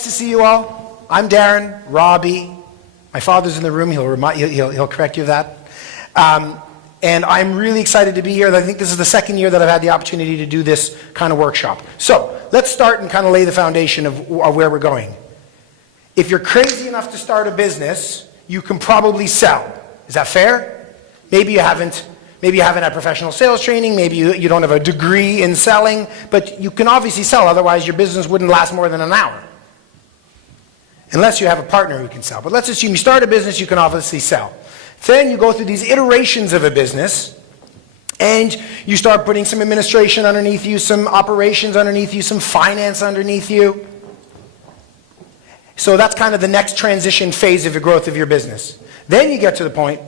Nice to see you all. I'm Darren, Rabie. My father's in the room. He'll correct you of that. And I'm really excited to be here. I think this is the second year that I've had the opportunity to do this kind of workshop. So let's start and kind of lay the foundation of where we're going. If you're crazy enough to start a business, you can probably sell. Is that fair? Maybe you haven't had professional sales training. Maybe you don't have a degree in selling, but you can obviously sell. Otherwise, your business wouldn't last more than an hour. Unless you have a partner who can sell. But let's assume you start a business, you can obviously sell. Then you go through these iterations of a business, and you start putting some administration underneath you, some operations underneath you, some finance underneath you. So that's kind of the next transition phase of the growth of your business. Then you get to the point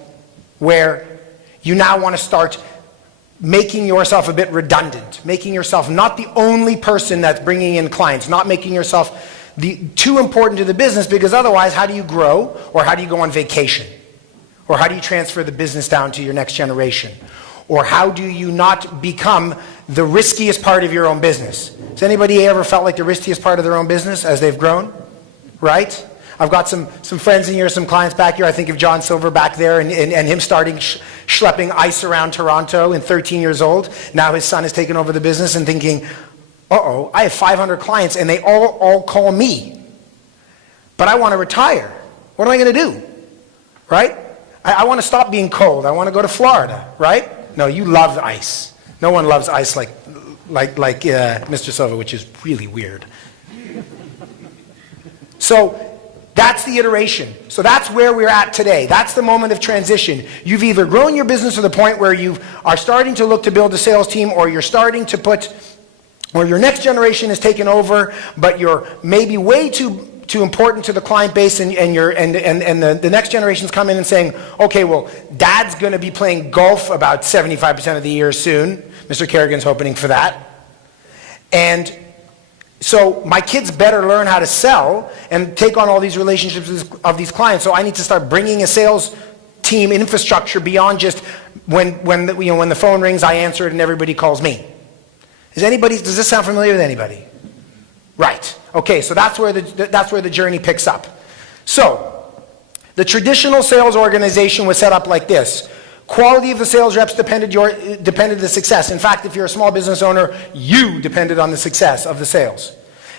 where you now want to start making yourself a bit redundant, making yourself not the only person that's bringing in clients, not making yourself too important to the business, because otherwise how do you grow, or how do you go on vacation? Or how do you transfer the business down to your next generation? Or how do you not become the riskiest part of your own business? Has anybody ever felt like the riskiest part of their own business as they've grown? Right? I've got some friends in here, some clients back here. I think of John Silver back there and him starting schlepping ice around Toronto and 13 years old. Now his son has taken over the business and thinking, uh-oh, I have 500 clients and they all call me. But I want to retire. What am I going to do? Right? I want to stop being cold. I want to go to Florida. Right? No, you love ice. No one loves ice like Mr. Silva, which is really weird. So that's the iteration. So that's where we're at today. That's the moment of transition. You've either grown your business to the point where you are starting to look to build a sales team, or you're starting to or your next generation is taken over, but you're maybe way too important to the client base, and the next generation's coming and saying, okay, well, Dad's going to be playing golf about 75% of the year soon. Mr. Kerrigan's hoping for that. And so my kids better learn how to sell and take on all these relationships of these clients. So I need to start bringing a sales team infrastructure beyond just when the phone rings, I answer it and everybody calls me. Does this sound familiar with anybody? Right. Okay, so that's where the journey picks up. So the traditional sales organization was set up like this. Quality of the sales reps depended on the success. In fact, if you're a small business owner, you depended on the success of the sales.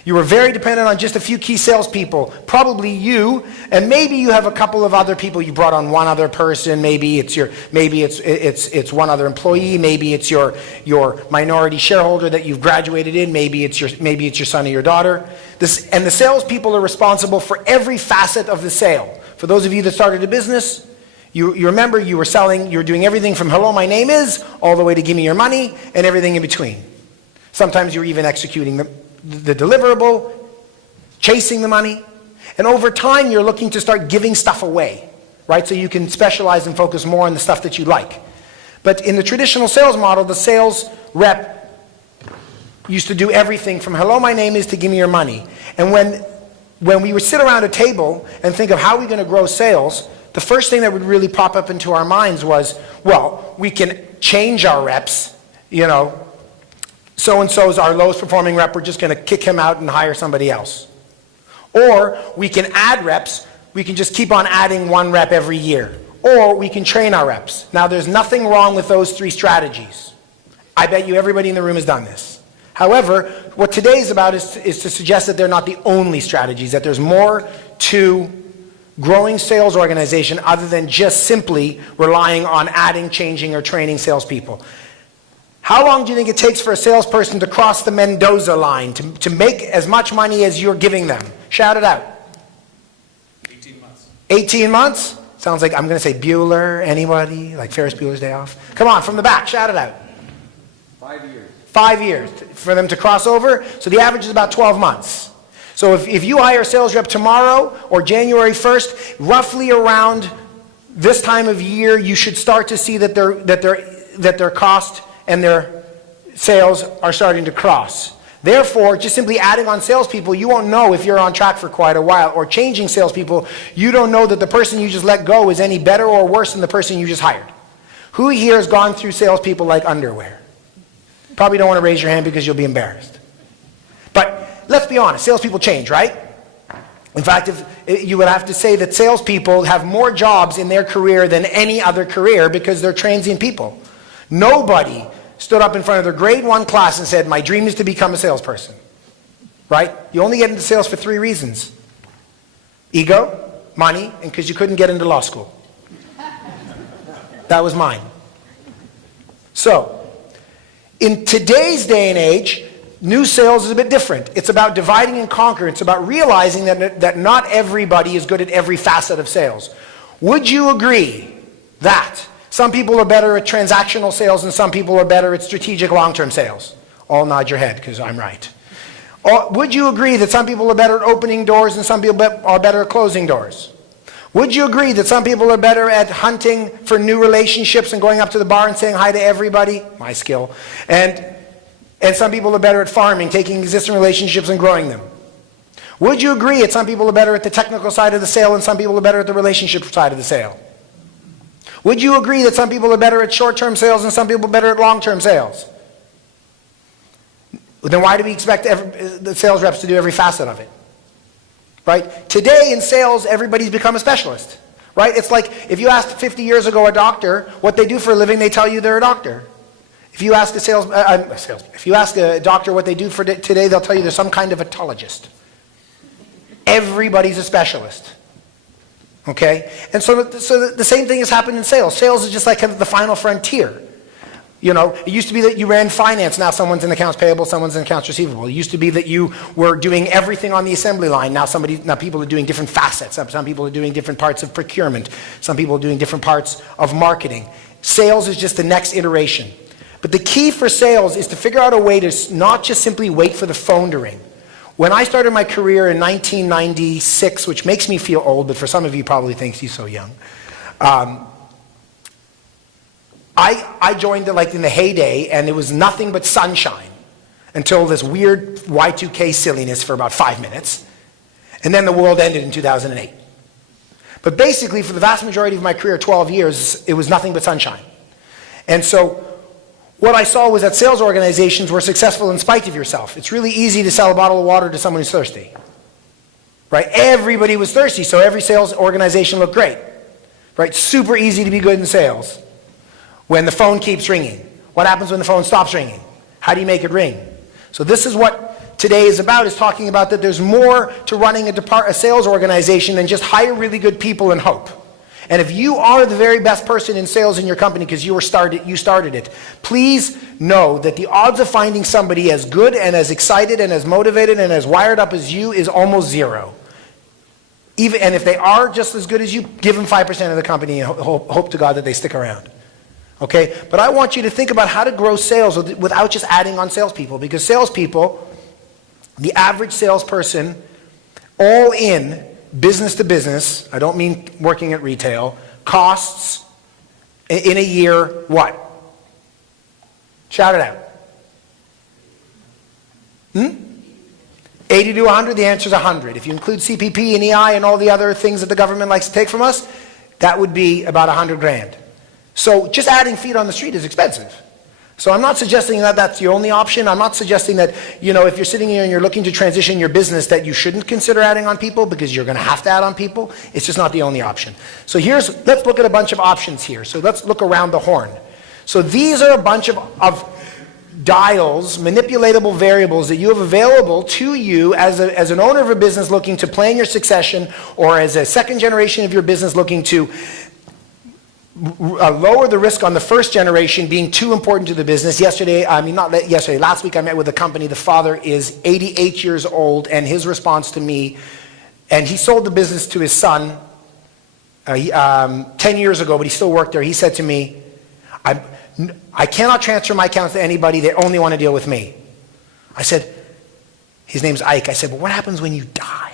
You were very dependent on just a few key salespeople, probably you, and maybe you have a couple of other people. You brought on one other person. Maybe it's one other employee. Maybe it's your minority shareholder that you've graduated in. Maybe it's your son or your daughter. And the salespeople are responsible for every facet of the sale. For those of you that started a business, you remember you were doing everything from hello, my name is, all the way to give me your money, and everything in between. Sometimes you're even executing the deliverable, chasing the money. And over time, you're looking to start giving stuff away, right? So you can specialize and focus more on the stuff that you like. But in the traditional sales model, the sales rep used to do everything from hello, my name is, to give me your money. And when we would sit around a table and think of how we're going to grow sales, the first thing that would really pop up into our minds was, well, we can change our reps, so-and-so's our lowest performing rep, we're just going to kick him out and hire somebody else. Or we can add reps, we can just keep on adding one rep every year. Or we can train our reps. Now there's nothing wrong with those three strategies. I bet you everybody in the room has done this. However, what today is about is to suggest that they're not the only strategies, that there's more to growing sales organization other than just simply relying on adding, changing, or training salespeople. How long do you think it takes for a salesperson to cross the Mendoza line, to make as much money as you're giving them? Shout it out. 18 months. 18 months? Sounds like I'm going to say Bueller. Anybody? Like Ferris Bueller's Day Off? Come on, from the back, shout it out. 5 years. 5 years for them to cross over. So the average is about 12 months. So if you hire a sales rep tomorrow or January 1st, roughly around this time of year, you should start to see that their cost and their sales are starting to cross. Therefore, just simply adding on salespeople, you won't know if you're on track for quite a while. Or changing salespeople, you don't know that the person you just let go is any better or worse than the person you just hired. Who here has gone through salespeople like underwear? Probably don't want to raise your hand because you'll be embarrassed. But let's be honest, salespeople change, right? In fact, you would have to say that salespeople have more jobs in their career than any other career because they're transient people. Nobody stood up in front of their grade 1 class and said, my dream is to become a salesperson. Right? You only get into sales for 3 reasons. Ego, money, and because you couldn't get into law school. That was mine. So, in today's day and age, new sales is a bit different. It's about dividing and conquering. It's about realizing that not everybody is good at every facet of sales. Would you agree that some people are better at transactional sales and some people are better at strategic long-term sales? All nod your head because I'm right. Or would you agree that some people are better at opening doors and some people are better at closing doors? Would you agree that some people are better at hunting for new relationships and going up to the bar and saying hi to everybody? My skill. And some people are better at farming, taking existing relationships and growing them. Would you agree that some people are better at the technical side of the sale and some people are better at the relationship side of the sale? Would you agree that some people are better at short-term sales and some people are better at long-term sales? Then why do we expect the sales reps to do every facet of it? Right? Today in sales, everybody's become a specialist. Right? It's like if you asked 50 years ago a doctor what they do for a living, they tell you they're a doctor. If you ask if you ask a doctor what they do for today, they'll tell you they're some kind of etologist. Everybody's a specialist. Okay? And so the same thing has happened in sales. Sales is just like kind of the final frontier. You know, it used to be that you ran finance, now someone's in accounts payable, someone's in accounts receivable. It used to be that you were doing everything on the assembly line, now people are doing different facets. Some people are doing different parts of procurement. Some people are doing different parts of marketing. Sales is just the next iteration. But the key for sales is to figure out a way to not just simply wait for the phone to ring. When I started my career in 1996, which makes me feel old, but for some of you probably thinks he's so young, I joined it like in the heyday, and it was nothing but sunshine until this weird Y2K silliness for about 5 minutes. And then the world ended in 2008. But basically, for the vast majority of my career, 12 years, it was nothing but sunshine. And so what I saw was that sales organizations were successful in spite of yourself. It's really easy to sell a bottle of water to someone who's thirsty. Right? Everybody was thirsty, so every sales organization looked great. Right? Super easy to be good in sales. When the phone keeps ringing. What happens when the phone stops ringing? How do you make it ring? So this is what today is about, is talking about that there's more to running a sales organization than just hire really good people and hope. And if you are the very best person in sales in your company because you started it, please know that the odds of finding somebody as good and as excited and as motivated and as wired up as you is almost zero. And if they are just as good as you, give them 5% of the company and hope to God that they stick around. Okay? But I want you to think about how to grow sales without just adding on salespeople. Because salespeople, the average salesperson, all in, business to business, I don't mean working at retail, costs in a year what? Shout it out. 80 to 100, the answer is 100. If you include CPP and EI and all the other things that the government likes to take from us, that would be about 100 grand. So just adding feet on the street is expensive. So I'm not suggesting that that's the only option. I'm not suggesting that, if you're sitting here and you're looking to transition your business, that you shouldn't consider adding on people because you're going to have to add on people. It's just not the only option. So let's look at a bunch of options here. So let's look around the horn. So these are a bunch of dials, manipulatable variables that you have available to you as an owner of a business looking to plan your succession, or as a second generation of your business looking to lower the risk on the first generation being too important to the business. Last week I met with a company. The father is 88 years old, and his response to me, and he sold the business to his son 10 years ago, but he still worked there. He said to me, I cannot transfer my accounts to anybody. They only want to deal with me. I said, his name's Ike. I said, but what happens when you die?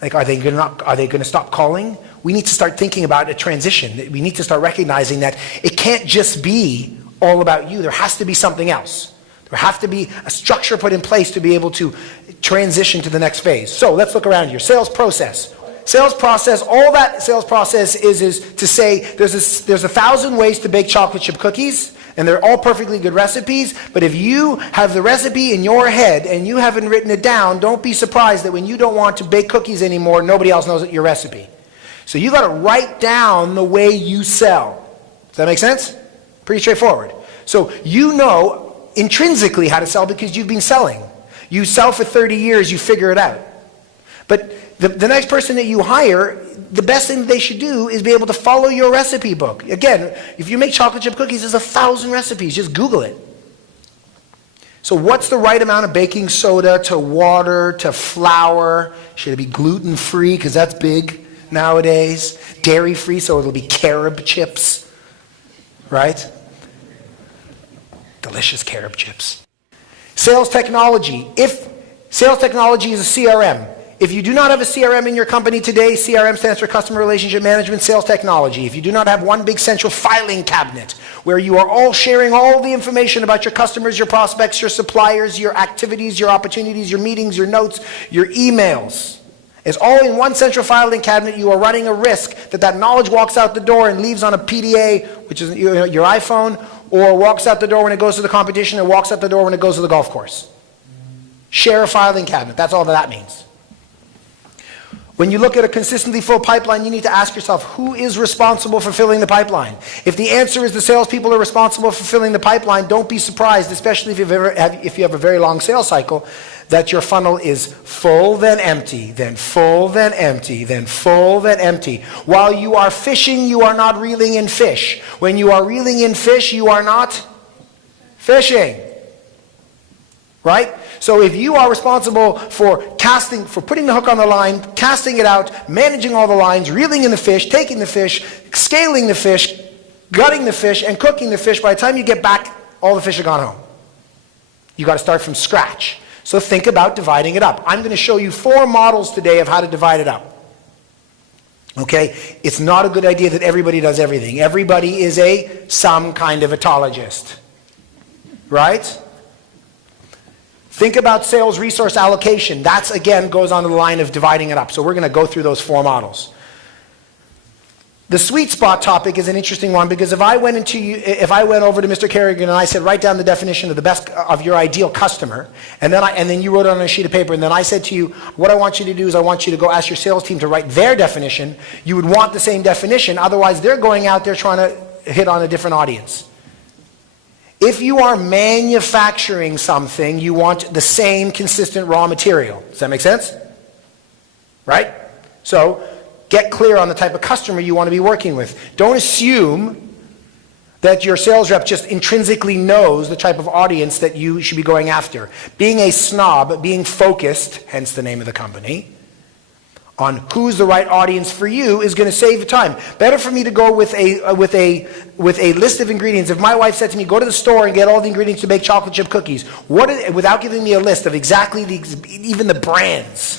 Like, are they going to stop calling? We need to start thinking about a transition. We need to start recognizing that it can't just be all about you. There has to be something else. There has to be a structure put in place to be able to transition to the next phase. So let's look around here. Sales process. Sales process, all that sales process is to say there's 1,000 ways to bake chocolate chip cookies, And they're all perfectly good recipes, but if you have the recipe in your head and you haven't written it down, don't be surprised that when you don't want to bake cookies anymore, nobody else knows your recipe. So you got to write down the way you sell. Does that make sense? Pretty straightforward. So you know intrinsically how to sell because you've been selling. You sell for 30 years, you figure it out. But the next person that you hire, the best thing they should do is be able to follow your recipe book. Again, if you make chocolate chip cookies, there's 1,000 recipes. Just Google it. So what's the right amount of baking soda to water to flour? Should it be gluten-free? Because that's big nowadays. Dairy-free, so it'll be carob chips. Right? Delicious carob chips. Sales technology. If sales technology is a CRM, if you do not have a CRM in your company today, CRM stands for Customer Relationship Management Sales Technology. If you do not have one big central filing cabinet where you are all sharing all the information about your customers, your prospects, your suppliers, your activities, your opportunities, your meetings, your notes, your emails, it's all in one central filing cabinet, you are running a risk that that knowledge walks out the door and leaves on a PDA, which is your iPhone, or walks out the door when it goes to the competition, or walks out the door when it goes to the golf course. Share a filing cabinet. That's all that means. When you look at a consistently full pipeline, you need to ask yourself, who is responsible for filling the pipeline? If the answer is the salespeople are responsible for filling the pipeline, don't be surprised, especially if you have a very long sales cycle, that your funnel is full, then empty, then full, then empty, then full, then empty. While you are fishing, you are not reeling in fish. When you are reeling in fish, you are not fishing. Right? So if you are responsible for putting the hook on the line, casting it out, managing all the lines, reeling in the fish, taking the fish, scaling the fish, gutting the fish, and cooking the fish, by the time you get back, all the fish are gone home. You got to start from scratch. So think about dividing it up. I'm going to show you 4 models today of how to divide it up. Okay? It's not a good idea that everybody does everything. Everybody is some kind of etologist. Right? Think about sales resource allocation. That's, again, goes on the line of dividing it up. So we're going to go through those 4 models. The sweet spot topic is an interesting one because if I went over to Mr. Kerrigan and I said, write down the definition of the best of your ideal customer, and then you wrote it on a sheet of paper, and then I said to you, what I want you to do is I want you to go ask your sales team to write their definition, you would want the same definition. Otherwise, they're going out there trying to hit on a different audience. If you are manufacturing something, you want the same consistent raw material. Does that make sense? Right? So, get clear on the type of customer you want to be working with. Don't assume that your sales rep just intrinsically knows the type of audience that you should be going after. Being a snob, being focused, hence the name of the company, on who's the right audience for you is going to save you time. Better for me to go with a list of ingredients. If my wife said to me, go to the store and get all the ingredients to bake chocolate chip cookies, without giving me a list of exactly even the brands,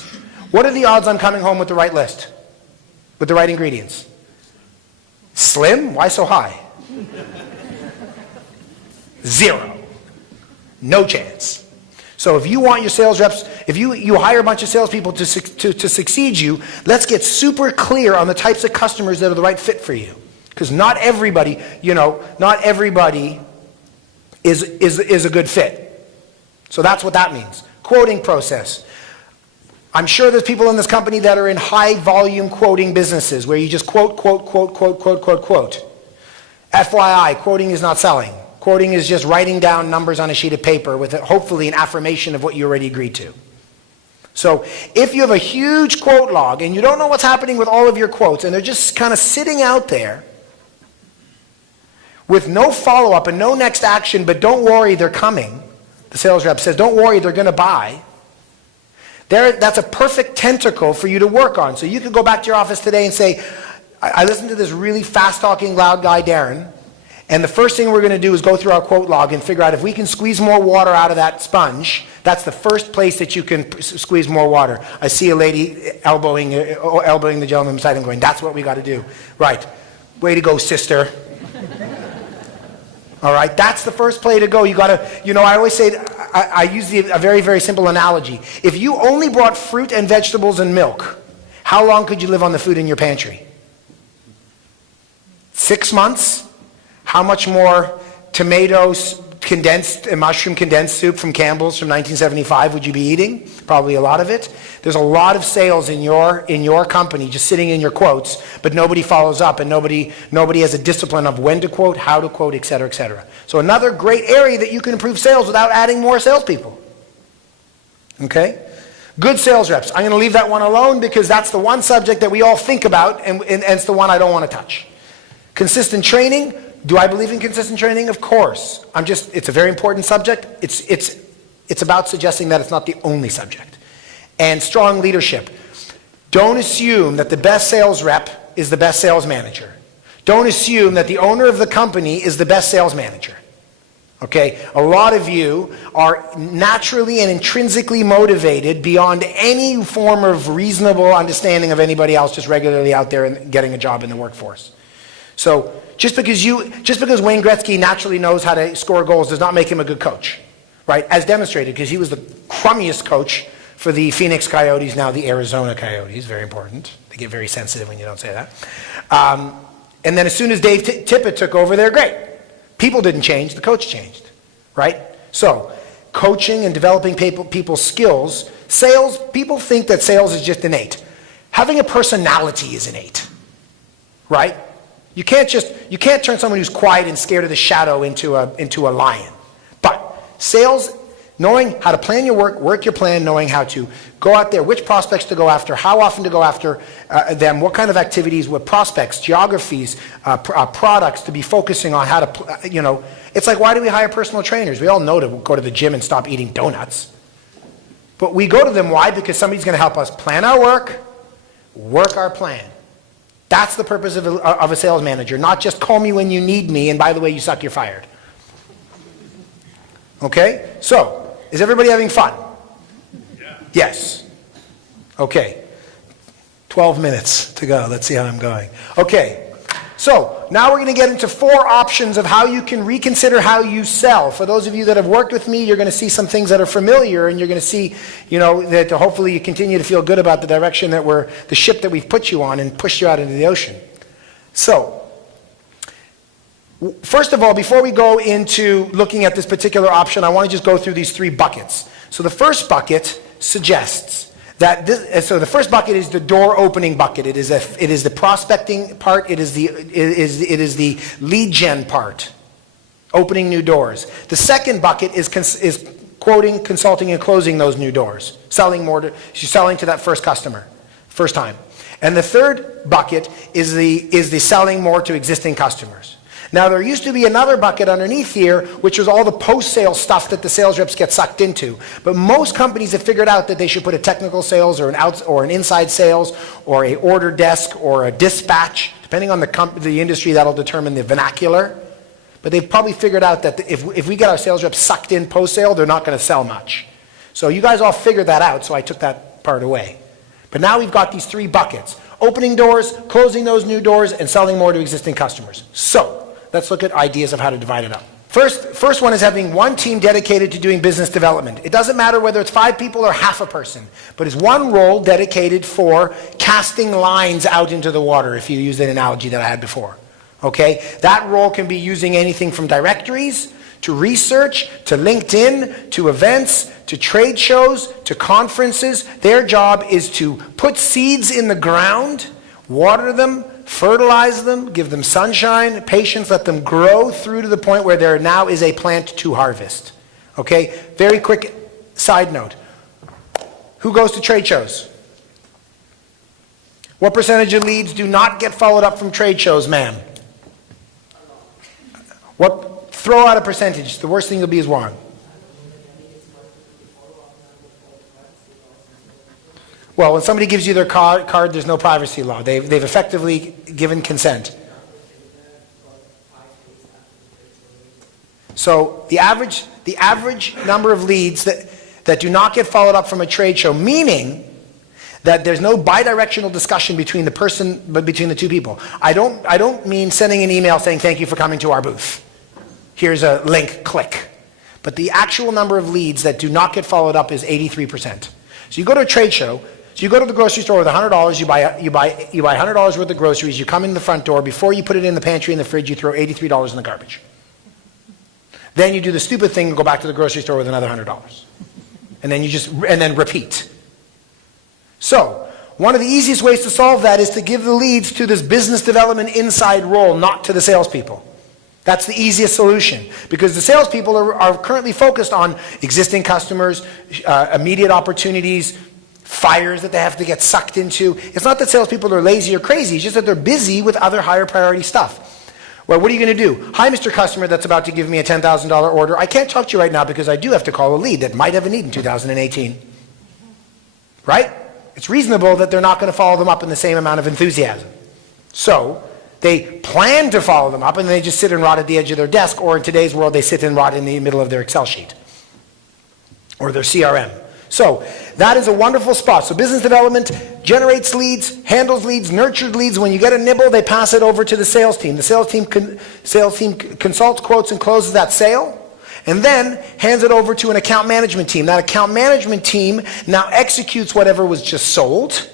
what are the odds I'm coming home with the right list? With the right ingredients? Slim? Why so high? 0. No chance. So if you want your sales reps, if you hire a bunch of salespeople to succeed you, let's get super clear on the types of customers that are the right fit for you. Because not everybody is a good fit. So that's what that means. Quoting process. I'm sure there's people in this company that are in high volume quoting businesses where you just quote. FYI, quoting is not selling. Quoting is just writing down numbers on a sheet of paper with hopefully an affirmation of what you already agreed to. So if you have a huge quote log and you don't know what's happening with all of your quotes and they're just kind of sitting out there with no follow-up and no next action, but don't worry, they're coming. The sales rep says, don't worry, they're going to buy. That's a perfect tentacle for you to work on. So you could go back to your office today and say, I listened to this really fast-talking, loud guy, Darren, and the first thing we're going to do is go through our quote log and figure out if we can squeeze more water out of that sponge. That's the first place that you can squeeze more water. I see a lady elbowing the gentleman beside him going, that's what we got to do. Right. Way to go, sister. All right, that's the first play to go. You got to, I always say, I use a very, very simple analogy. If you only brought fruit and vegetables and milk, how long could you live on the food in your pantry? 6 months? How much more tomatoes condensed, mushroom condensed soup from Campbell's from 1975 would you be eating? Probably a lot of it. There's a lot of sales in your company just sitting in your quotes, but nobody follows up and nobody has a discipline of when to quote, how to quote, et cetera, et cetera. So another great area that you can improve sales without adding more salespeople. Okay? Good sales reps. I'm going to leave that one alone because that's the one subject that we all think about and it's the one I don't want to touch. Consistent training. Do I believe in consistent training? Of course. It's a very important subject. It's about suggesting that it's not the only subject. And strong leadership. Don't assume that the best sales rep is the best sales manager. Don't assume that the owner of the company is the best sales manager. Okay? A lot of you are naturally and intrinsically motivated beyond any form of reasonable understanding of anybody else just regularly out there and getting a job in the workforce. So just because Wayne Gretzky naturally knows how to score goals does not make him a good coach, right? As demonstrated, because he was the crummiest coach for the Phoenix Coyotes, now the Arizona Coyotes. Very important. They get very sensitive when you don't say that. And then as soon as Dave Tippett took over, they're great. People didn't change, the coach changed, right? So coaching and developing people's skills. Sales, people think that sales is just innate. Having a personality is innate, right? You can't turn someone who's quiet and scared of the shadow into a lion. But sales, knowing how to plan your work your plan, knowing how to go out there, which prospects to go after, how often to go after them, what kind of activities, what prospects, geographies, products to be focusing on, how to, it's like, why do we hire personal trainers? We all know to go to the gym and stop eating donuts. But we go to them, why? Because somebody's going to help us plan our work our plan. That's the purpose of a sales manager, not just call me when you need me, and by the way, you suck, you're fired. Okay? So, is everybody having fun? Yeah. Yes. Okay. 12 minutes to go. Let's see how I'm going. Okay. So, now we're going to get into 4 options of how you can reconsider how you sell. For those of you that have worked with me, you're going to see some things that are familiar, and you're going to see, that hopefully you continue to feel good about the direction that the ship that we've put you on and pushed you out into the ocean. So, first of all, before we go into looking at this particular option, I want to just go through these 3 buckets. So the first bucket suggests that so the first bucket is the door opening bucket. It is the prospecting part. It is the lead gen part, opening new doors. The second bucket is quoting, consulting, and closing those new doors, selling to that first customer, first time. And the third bucket is the selling more to existing customers. Now, there used to be another bucket underneath here, which was all the post-sale stuff that the sales reps get sucked into. But most companies have figured out that they should put a technical sales or an inside sales or a order desk or a dispatch, depending on the industry, that'll determine the vernacular. But they've probably figured out that if we get our sales reps sucked in post-sale, they're not going to sell much. So you guys all figured that out, so I took that part away. But now we've got these 3 buckets: opening doors, closing those new doors, and selling more to existing customers. So let's look at ideas of how to divide it up. First one is having one team dedicated to doing business development. It doesn't matter whether it's 5 people or half a person, but it's one role dedicated for casting lines out into the water, if you use that analogy that I had before. Okay? That role can be using anything from directories, to research, to LinkedIn, to events, to trade shows, to conferences. Their job is to put seeds in the ground, water them, fertilize them, give them sunshine, patience, let them grow through to the point where there now is a plant to harvest. Okay? Very quick side note. Who goes to trade shows? What percentage of leads do not get followed up from trade shows, ma'am? Throw out a percentage. The worst thing you'll be is wrong. Well, when somebody gives you their card, there's no privacy law. They've effectively given consent. So the average number of leads that do not get followed up from a trade show, meaning that there's no bidirectional discussion between the 2 people. I don't mean sending an email saying thank you for coming to our booth. Here's a link, click. But the actual number of leads that do not get followed up is 83%. So you go to a trade show. So you go to the grocery store with $100, you buy $100 worth of groceries, you come in the front door, before you put it in the pantry in the fridge, you throw $83 in the garbage. Then you do the stupid thing and go back to the grocery store with another $100. And then repeat. So, one of the easiest ways to solve that is to give the leads to this business development inside role, not to the salespeople. That's the easiest solution, because the salespeople are currently focused on existing customers, immediate opportunities, fires that they have to get sucked into. It's not that salespeople are lazy or crazy, it's just that they're busy with other higher priority stuff. Well, what are you going to do? Hi, Mr. Customer that's about to give me a $10,000 order. I can't talk to you right now because I do have to call a lead that might have a need in 2018. Right? It's reasonable that they're not going to follow them up in the same amount of enthusiasm. So, they plan to follow them up and they just sit and rot at the edge of their desk, or in today's world, they sit and rot in the middle of their Excel sheet or their CRM. So that is a wonderful spot. So business development generates leads, handles leads, nurtured leads. When you get a nibble, they pass it over to the sales team. The sales team consults, quotes, and closes that sale, and then hands it over to an account management team. That account management team now executes whatever was just sold,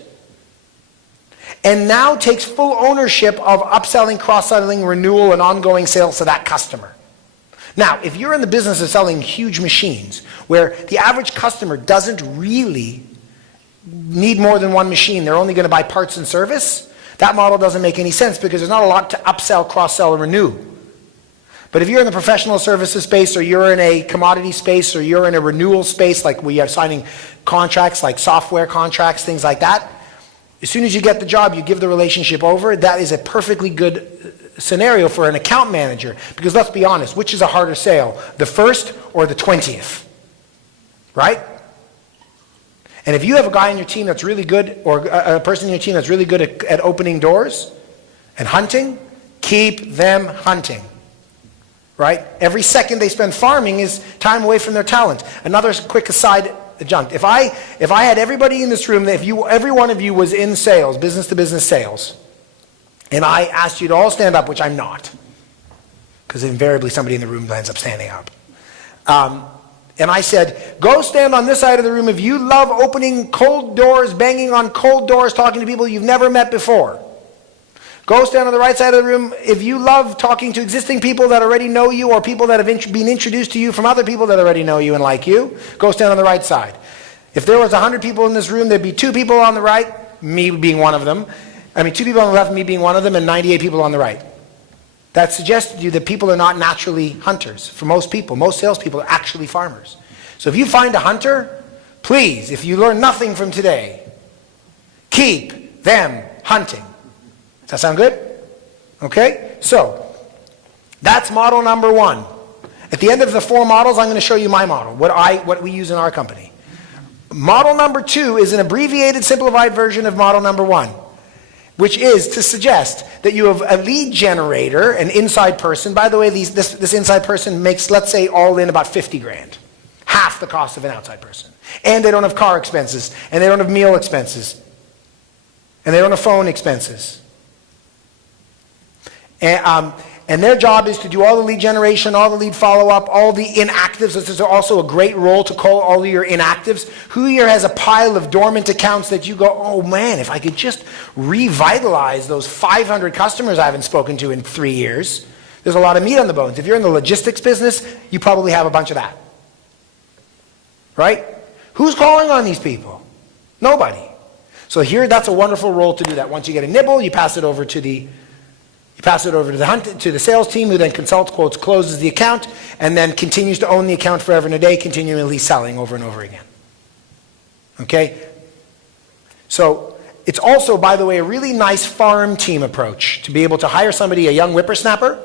and now takes full ownership of upselling, cross-selling, renewal, and ongoing sales to that customer. Now, if you're in the business of selling huge machines, where the average customer doesn't really need more than one machine, they're only going to buy parts and service, that model doesn't make any sense because there's not a lot to upsell, cross-sell, and renew. But if you're in the professional services space, or you're in a commodity space, or you're in a renewal space, like we are signing contracts, like software contracts, things like that, as soon as you get the job, you give the relationship over. That is a perfectly good scenario for an account manager, because let's be honest, which is a harder sale, the first or the 20th? Right? And if you have a guy in your team that's really good, or a person in your team that's really good at opening doors and hunting, keep them hunting. Right? Every second they spend farming is time away from their talent. Another quick aside adjunct. If I had everybody in this room, every one of you was in sales, business to business sales, and I asked you to all stand up, which I'm not, because invariably somebody in the room ends up standing up. And I said, go stand on this side of the room if you love opening cold doors, banging on cold doors, talking to people you've never met before. Go stand on the right side of the room if you love talking to existing people that already know you, or people that have been introduced to you from other people that already know you and like you. Go stand on the right side. If there was 100 people in this room, there'd be 2 people on the right, me being one of them. 2 people on the left, me being one of them, and 98 people on the right. That suggests to you that people are not naturally hunters. For most people, most salespeople are actually farmers. So if you find a hunter, please, if you learn nothing from today, keep them hunting. Does that sound good? Okay? So, that's model number 1. At the end of the 4 models, I'm going to show you my model, what we use in our company. Model number 2 is an abbreviated, simplified version of model number 1. Which is to suggest that you have a lead generator, an inside person. By the way, this inside person makes, let's say, all in about 50 grand. Half the cost of an outside person. And they don't have car expenses, and they don't have meal expenses, and they don't have phone expenses. And their job is to do all the lead generation, all the lead follow-up, all the inactives. This is also a great role to call all of your inactives. Who here has a pile of dormant accounts that you go, oh man, if I could just revitalize those 500 customers I haven't spoken to in 3 years. There's a lot of meat on the bones. If you're in the logistics business, you probably have a bunch of that. Right? Who's calling on these people? Nobody. So here, that's a wonderful role to do that. Once you get a nibble, you pass it over to the to the sales team, who then consults, quotes, closes the account, and then continues to own the account forever and a day, continually selling over and over again. Okay? So it's also, by the way, a really nice farm team approach to be able to hire somebody, a young whippersnapper,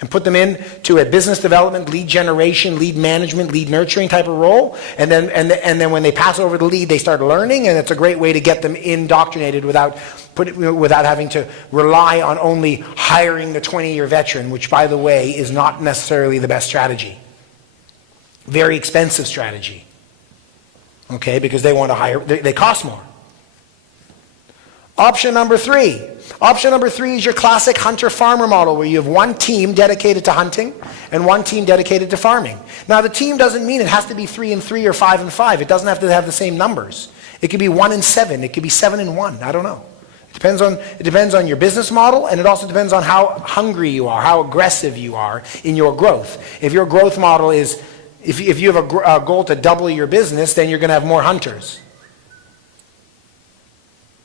and put them in to a business development, lead generation, lead management, lead nurturing type of role. And then when they pass over the lead, they start learning, and it's a great way to get them indoctrinated without having to rely on only hiring the 20-year veteran, which, by the way, is not necessarily the best strategy. Very expensive strategy. Okay, because they want to hire, they cost more. Option number 3. Option number 3 is your classic hunter-farmer model, where you have one team dedicated to hunting and one team dedicated to farming. Now, the team doesn't mean it has to be 3 and 3 or 5 and 5. It doesn't have to have the same numbers. It could be 1 and 7. It could be 7 and 1. I don't know. It It depends on your business model, and it also depends on how hungry you are, how aggressive you are in your growth. If your growth model is, if you have a goal to double your business, then you're going to have more hunters.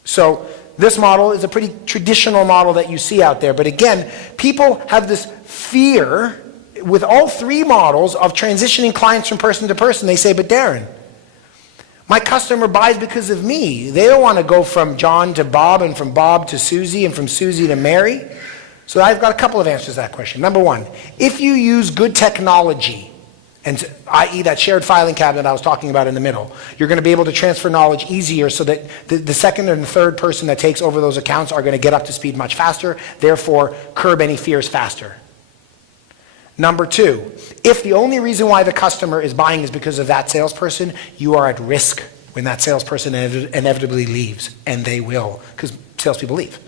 So this model is a pretty traditional model that you see out there. But again, people have this fear with all three models of transitioning clients from person to person. They say, but Darren, my customer buys because of me. They don't want to go from John to Bob and from Bob to Susie and from Susie to Mary. So I've got a couple of answers to that question. Number one, if you use good technology, and i.e. that shared filing cabinet I was talking about in the middle, you're going to be able to transfer knowledge easier so that the second and the third person that takes over those accounts are going to get up to speed much faster, therefore curb any fears faster. Number two, if the only reason why the customer is buying is because of that salesperson, you are at risk when that salesperson inevitably leaves, and they will, because salespeople leave.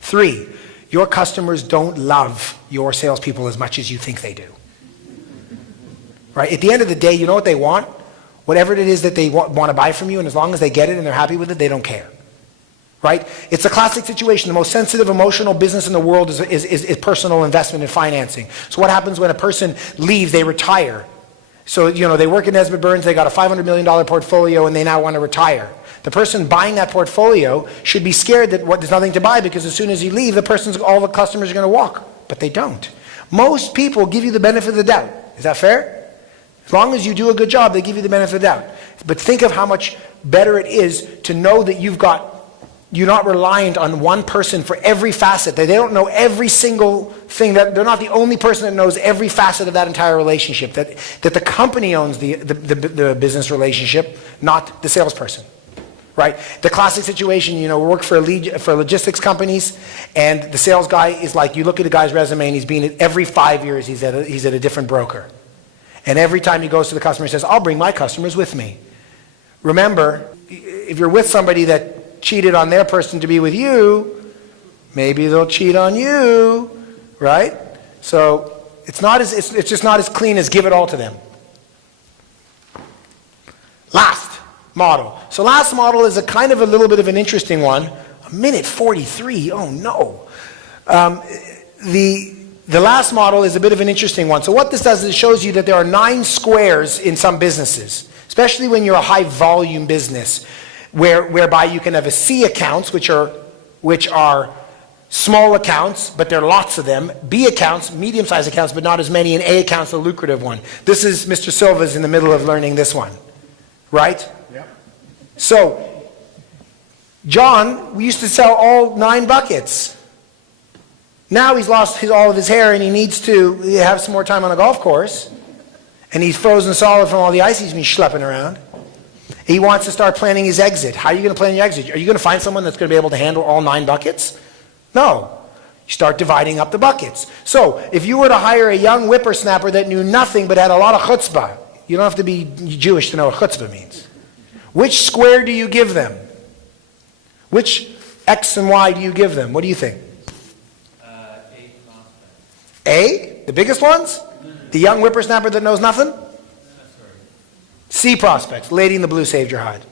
Three, your customers don't love your salespeople as much as you think they do. Right? At the end of the day, you know what they want? Whatever it is that they want to buy from you, and as long as they get it and they're happy with it, they don't care. Right? It's a classic situation. The most sensitive, emotional business in the world is personal investment and financing. So what happens when a person leaves, they retire. So, they work at Nesbitt Burns, they got a $500 million portfolio, and they now want to retire. The person buying that portfolio should be scared that there's nothing to buy, because as soon as you leave, all the customers are going to walk. But they don't. Most people give you the benefit of the doubt. Is that fair? As long as you do a good job, they give you the benefit of the doubt. But think of how much better it is to know that you're not reliant on one person for every facet. They don't know every single thing. That they're not the only person that knows every facet of that entire relationship. That the company owns the business relationship, not the salesperson. Right? The classic situation, we work for logistics companies, and the sales guy is like, you look at a guy's resume, and he's been at every 5 years he's at a different broker. And every time he goes to the customer, he says, I'll bring my customers with me. Remember, if you're with somebody that cheated on their person to be with you, maybe they'll cheat on you, right? So it's just not as clean as give it all to them. Last model. So last model is a kind of a little bit of an interesting one. A minute 43, oh no. The last model is a bit of an interesting one. So what this does is it shows you that there are 9 squares in some businesses, especially when you're a high volume business, whereby you can have a C accounts, which are small accounts, but there are lots of them. B accounts, medium-sized accounts, but not as many. And A accounts, the lucrative one. This is Mr. Silva's in the middle of learning this one, right? Yep. So, John, we used to sell all 9 buckets. Now he's lost all of his hair, and he needs to have some more time on a golf course. And he's frozen solid from all the ice he's been schlepping around. He wants to start planning his exit. How are you going to plan your exit? Are you going to find someone that's going to be able to handle all 9 buckets? No. You start dividing up the buckets. So, if you were to hire a young whippersnapper that knew nothing but had a lot of chutzpah, you don't have to be Jewish to know what chutzpah means. Which square do you give them? Which X and Y do you give them? What do you think? A? The biggest ones? The young whippersnapper that knows nothing? C prospects. Lady in the blue saved your hide.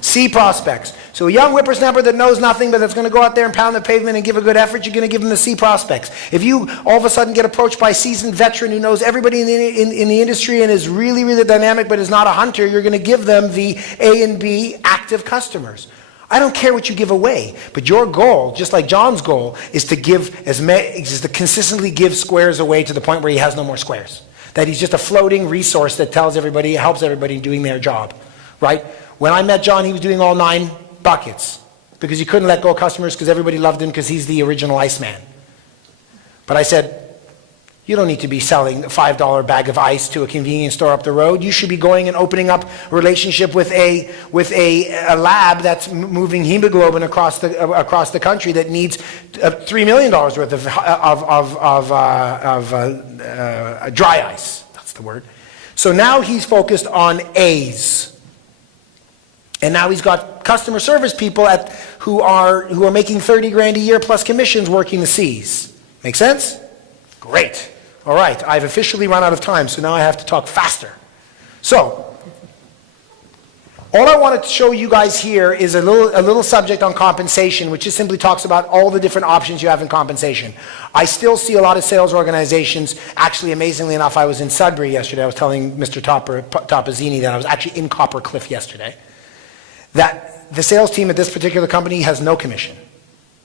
C prospects. So a young whippersnapper that knows nothing but that's going to go out there and pound the pavement and give a good effort, you're going to give them the C prospects. If you all of a sudden get approached by a seasoned veteran who knows everybody in the industry and is really, really dynamic but is not a hunter, you're going to give them the A and B active customers. I don't care what you give away, but your goal, just like John's goal, is to consistently give squares away to the point where he has no more squares. That he's just a floating resource that helps everybody in doing their job, right? When I met John, he was doing all 9 buckets because he couldn't let go of customers because everybody loved him because he's the original Iceman. But I said, you don't need to be selling a $5 bag of ice to a convenience store up the road. You should be going and opening up a relationship with a lab that's moving hemoglobin across the country that needs $3 million worth of dry ice. That's the word. So now he's focused on A's. And now he's got customer service people who are making $30,000 a year plus commissions working the C's. Make sense? Great. All right, I've officially run out of time, so now I have to talk faster. So, All I wanted to show you guys here is a little subject on compensation, which just simply talks about all the different options you have in compensation. I still see a lot of sales organizations, actually amazingly enough, I was in Sudbury yesterday, I was telling Mr. Topazzini that I was actually in Copper Cliff yesterday, that the sales team at this particular company has no commission,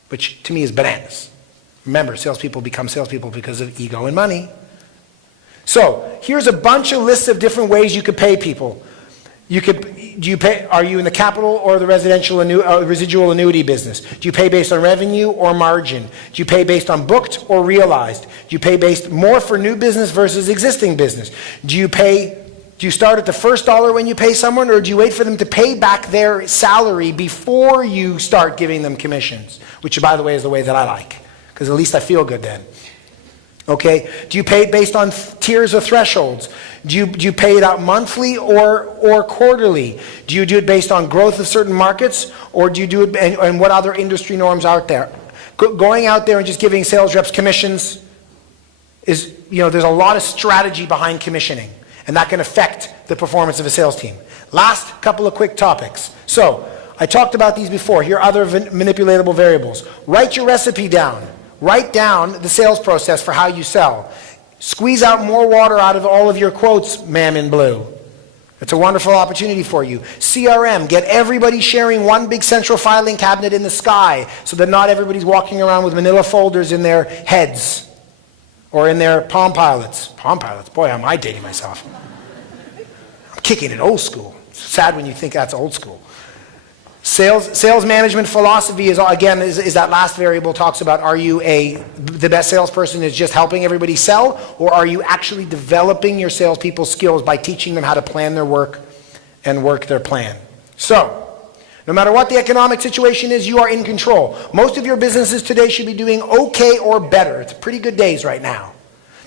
which to me is bananas. Remember, salespeople become salespeople because of ego and money. So, here's a bunch of lists of different ways you could pay people. Are you in the capital or the residual annuity business? Do you pay based on revenue or margin? Do you pay based on booked or realized? Do you pay based more for new business versus existing business? Do you start at the first dollar when you pay someone, or do you wait for them to pay back their salary before you start giving them commissions? Which, by the way, is the way that I like, because at least I feel good then. Okay, do you pay it based on tiers or thresholds? Do you pay it out monthly or quarterly? Do you do it based on growth of certain markets, or do you do it, and what other industry norms out there? Going out there and just giving sales reps commissions is, there's a lot of strategy behind commissioning, and that can affect the performance of a sales team. Last couple of quick topics. So, I talked about these before. Here are other manipulatable variables. Write your recipe down. Write down the sales process for how you sell. Squeeze out more water out of all of your quotes, ma'am in blue. It's a wonderful opportunity for you. CRM, get everybody sharing one big central filing cabinet in the sky so that not everybody's walking around with manila folders in their heads or in their Palm Pilots. Palm Pilots, boy, am I dating myself. I'm kicking it old school. It's sad when you think that's old school. Sales management philosophy is that last variable. Talks about, are you the best salesperson is just helping everybody sell, or are you actually developing your salespeople's skills by teaching them how to plan their work and work their plan? So, no matter what the economic situation is, you are in control. Most of your businesses today should be doing okay or better. It's pretty good days right now.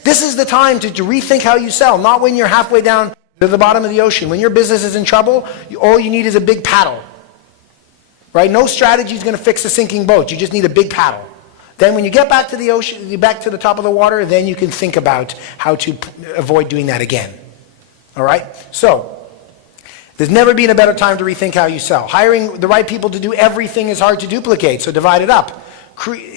This is the time to rethink how you sell, not when you're halfway down to the bottom of the ocean. When your business is in trouble, all you need is a big paddle. Right? No strategy is going to fix a sinking boat. You just need a big paddle. Then when you get back to the ocean, back to the top of the water, then you can think about how to avoid doing that again. All right? So, there's never been a better time to rethink how you sell. Hiring the right people to do everything is hard to duplicate, so divide it up.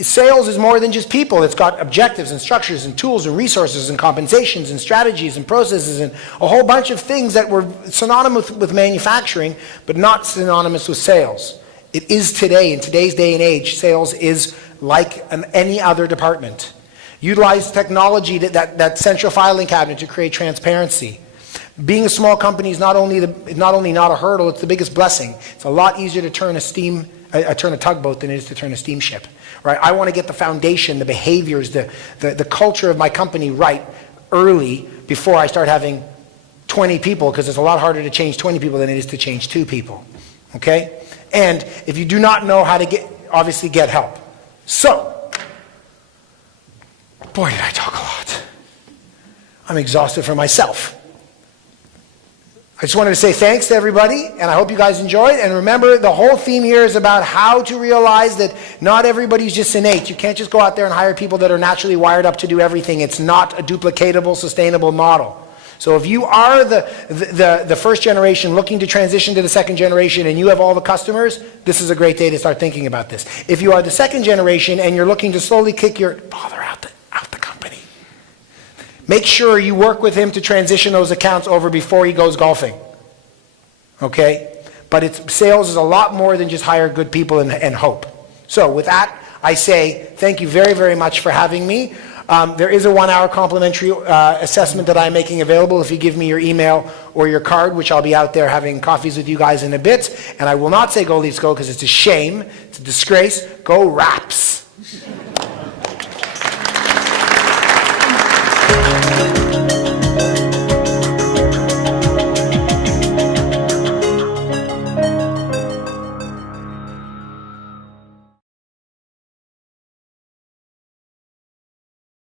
Sales is more than just people. It's got objectives and structures and tools and resources and compensations and strategies and processes and a whole bunch of things that were synonymous with manufacturing, but not synonymous with sales. It is today, in today's day and age, sales is like any other department. Utilize technology, that central filing cabinet, to create transparency. Being a small company is not only not a hurdle, it's the biggest blessing. It's a lot easier to turn a tugboat than it is to turn a steamship. Right? I want to get the foundation, the behaviors, the culture of my company right early before I start having 20 people, because it's a lot harder to change 20 people than it is to change 2 people. Okay? And if you do not know how to obviously get help. So, boy, did I talk a lot. I'm exhausted for myself. I just wanted to say thanks to everybody, and I hope you guys enjoyed. And remember, the whole theme here is about how to realize that not everybody's just innate. You can't just go out there and hire people that are naturally wired up to do everything. It's not a duplicatable, sustainable model. So if you are the first generation looking to transition to the second generation and you have all the customers, this is a great day to start thinking about this. If you are the second generation and you're looking to slowly kick your father out the company, make sure you work with him to transition those accounts over before he goes golfing. Okay? But sales is a lot more than just hire good people and hope. So with that, I say thank you very, very much for having me. There is a 1-hour complimentary assessment that I'm making available if you give me your email or your card, which I'll be out there having coffees with you guys in a bit. And I will not say go Leafs go, because it's a shame, it's a disgrace. Go Raps!